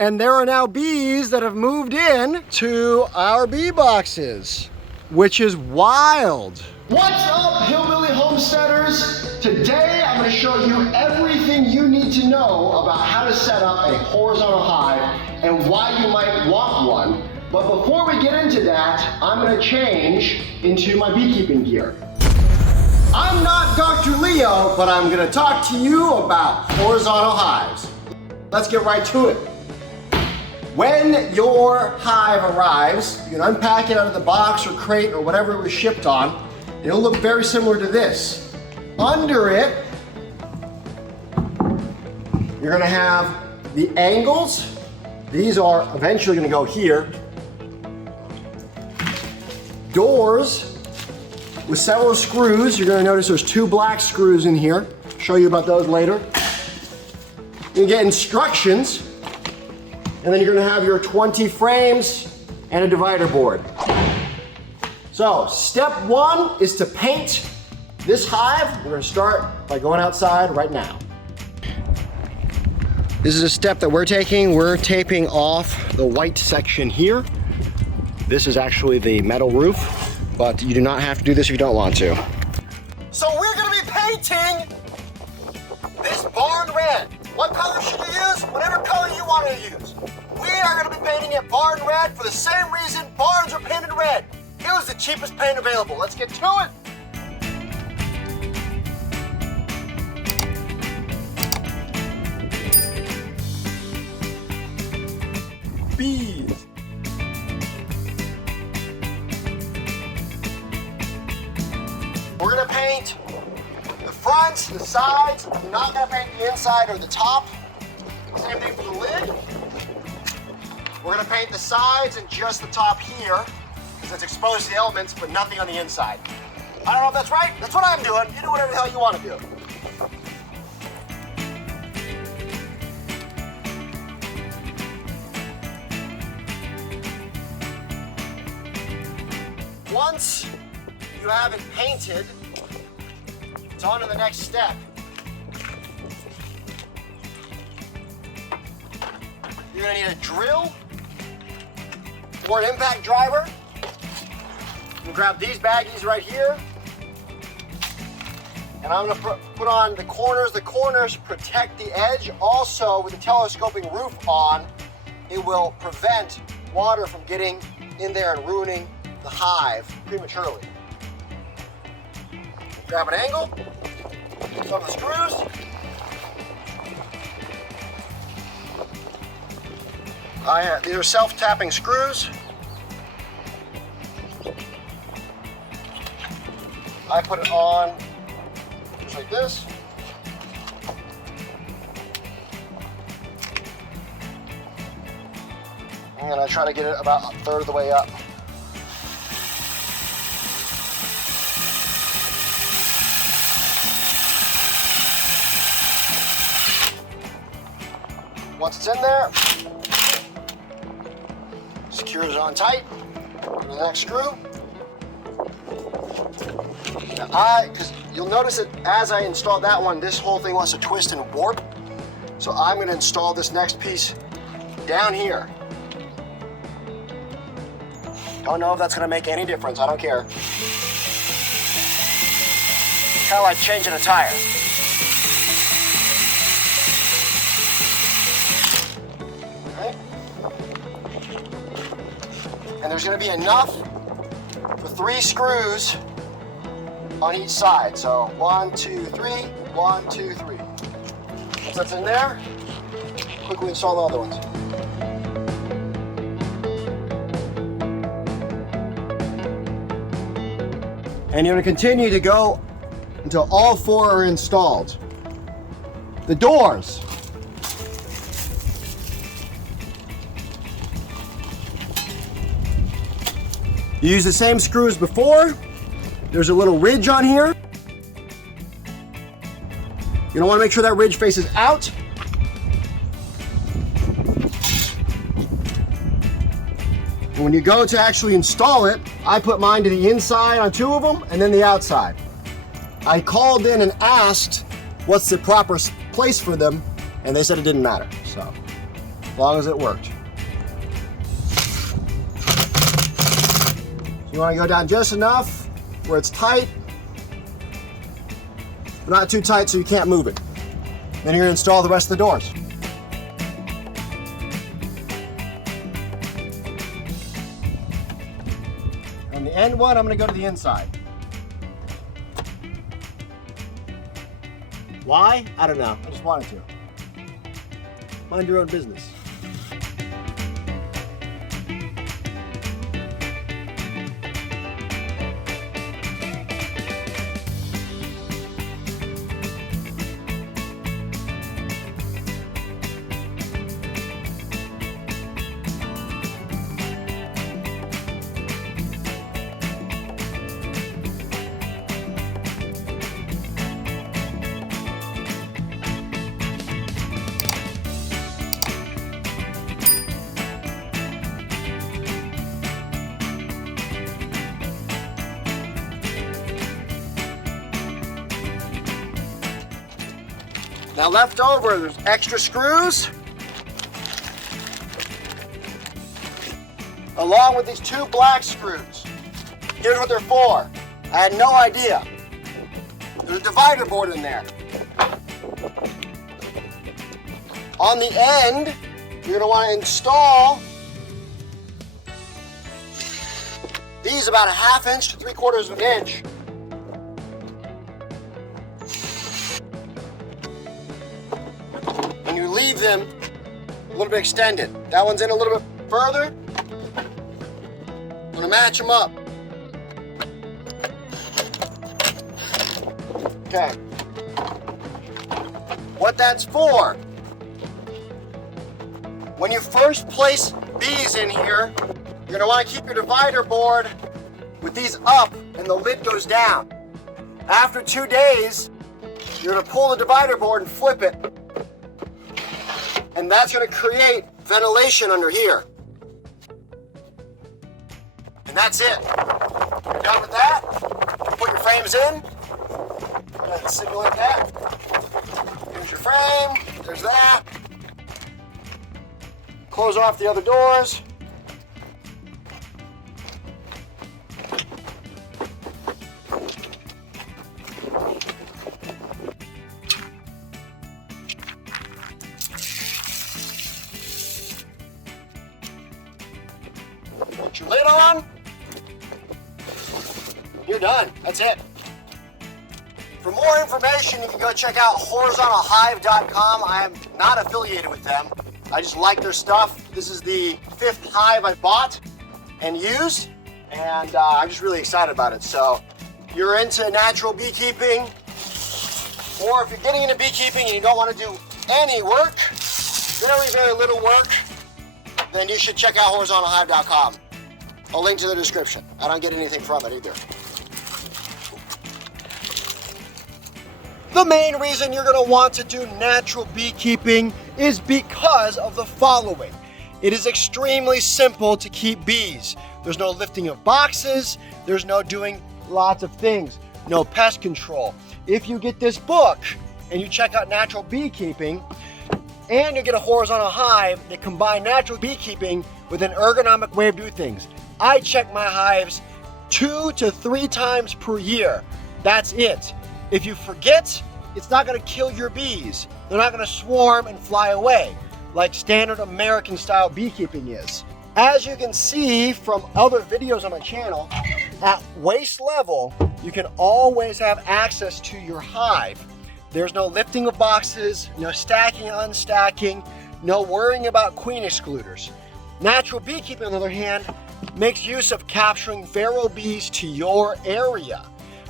And there are now bees that have moved in to our bee boxes, which is wild. What's up, hillbilly homesteaders? Today I'm going to show you everything you need to know about how to set up a horizontal hive and why you might want one. But before we get into that, I'm going to change into my beekeeping gear. I'm not Dr. Leo, but I'm going to talk to you about horizontal hives. Let's get right to it. When your hive arrives, you can unpack it out of the box or crate or whatever it was shipped on. It'll look very similar to this. Under it, you're going to have the angles. These are eventually going to go here. Doors with several screws. You're going to notice there's 2 black screws in here. I'll show you about those later. You get instructions. And then you're going to have your 20 frames and a divider board. So step 1 is to paint this hive. We're going to start by going outside right now. This is a step that we're taking. We're taping off the white section here. This is actually the metal roof, but you do not have to do this if you don't want to. So we're going to be painting this barn red. What color should you use? Whatever color you want to use. We are going to be painting it barn red for the same reason barns are painted red. It was the cheapest paint available. Let's get to it. Bees. We're going to paint the fronts, the sides. We're not going to paint the inside or the top. Same thing for the lid. We're going to paint the sides and just the top here, because it's exposed to the elements, but nothing on the inside. I don't know if that's right. That's what I'm doing. You do whatever the hell you want to do. Once you have it painted, it's on to the next step. You're going to need a drill or an impact driver. You can grab these baggies right here. And I'm going to put on the corners. The corners protect the edge. Also, with the telescoping roof on, it will prevent water from getting in there and ruining the hive prematurely. Grab an angle, some of the screws. These are self-tapping screws. I put it on just like this. I'm gonna try to get it about 1/3 of the way up. Once it's in there, secure it on tight. Go to the next screw. Now because you'll notice that as I install that one, this whole thing wants to twist and warp. So I'm going to install this next piece down here. Don't know if that's going to make any difference. I don't care. Kind of like changing a tire. And there's going to be enough for 3 screws on each side. So 1, 2, 3, 1, 2, 3. Once that's in there, quickly install the other ones. And you're going to continue to go until all 4 are installed. The doors. You use the same screws before. There's a little ridge on here. You're gonna wanna make sure that ridge faces out. And when you go to actually install it, I put mine to the inside on 2 of them and then the outside. I called in and asked what's the proper place for them, and they said it didn't matter. So long as it worked. So you want to go down just enough where it's tight, but not too tight so you can't move it. Then you're going to install the rest of the doors. On the end one, I'm going to go to the inside. Why? I don't know. I just wanted to. Mind your own business. Now left over, there's extra screws, along with these 2 black screws. Here's what they're for. I had no idea. There's a divider board in there. On the end, you're going to want to install these about a 1/2 inch to 3/4 of an inch. And you leave them a little bit extended. That one's in a little bit further. I'm gonna match them up. Okay. What that's for, when you first place bees in here, you're gonna wanna keep your divider board with these up and the lid goes down. After 2 days, you're gonna pull the divider board and flip it. And that's going to create ventilation under here. And that's it. You're done with that. Put your frames in. Go ahead and simulate that. Here's your frame. There's that. Close off the other doors. Put your lid on. You're done. That's it. For more information, you can go check out horizontalhive.com. I am not affiliated with them. I just like their stuff. This is the 5th hive I bought and used, and I'm just really excited about it. So if you're into natural beekeeping, or if you're getting into beekeeping and you don't want to do any work, very little work, then you should check out horizontalhive.com. I'll link to the description. I don't get anything from it either. The main reason you're going to want to do natural beekeeping is because of the following. It is extremely simple to keep bees. There's no lifting of boxes. There's no doing lots of things. No pest control. If you get this book and you check out natural beekeeping, and you get a horizontal hive that combine natural beekeeping with an ergonomic way of doing things. I check my hives 2 to 3 times per year. That's it. If you forget, it's not going to kill your bees. They're not going to swarm and fly away like standard American style beekeeping is. As you can see from other videos on my channel, at waist level, you can always have access to your hive. There's no lifting of boxes, no stacking, unstacking, no worrying about queen excluders. Natural beekeeping, on the other hand, makes use of capturing feral bees to your area.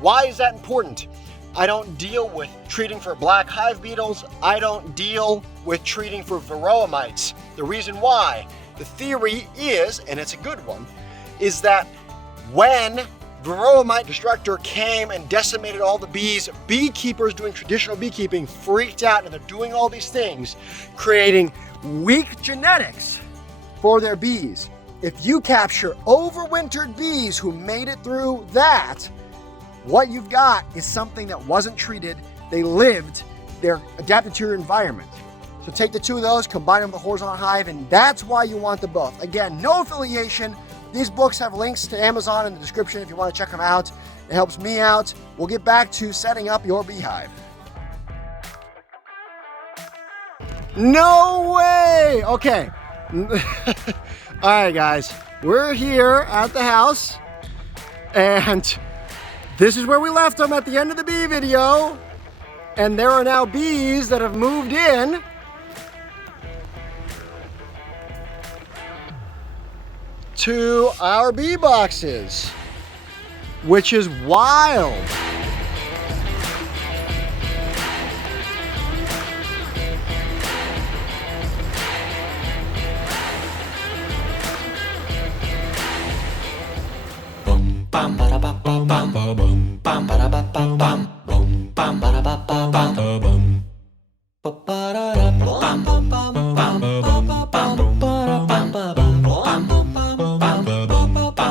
Why is that important? I don't deal with treating for black hive beetles. I don't deal with treating for varroa mites. The reason why, the theory is, and it's a good one, is that when varroa mite destructor came and decimated all the bees, beekeepers doing traditional beekeeping freaked out, and they're doing all these things, creating weak genetics for their bees. If you capture overwintered bees who made it through that, what you've got is something that wasn't treated. They lived, they're adapted to your environment. So take the two of those, combine them with a horizontal hive, and that's why you want them both. Again, no affiliation. These books have links to Amazon in the description if you want to check them out. It helps me out. We'll get back to setting up your beehive. No way! Okay. All right, guys. We're here at the house, and this is where we left them at the end of the bee video. And there are now bees that have moved in. To our bee boxes, which is wild. Bum bum ba da ba bum bum bum bum ba da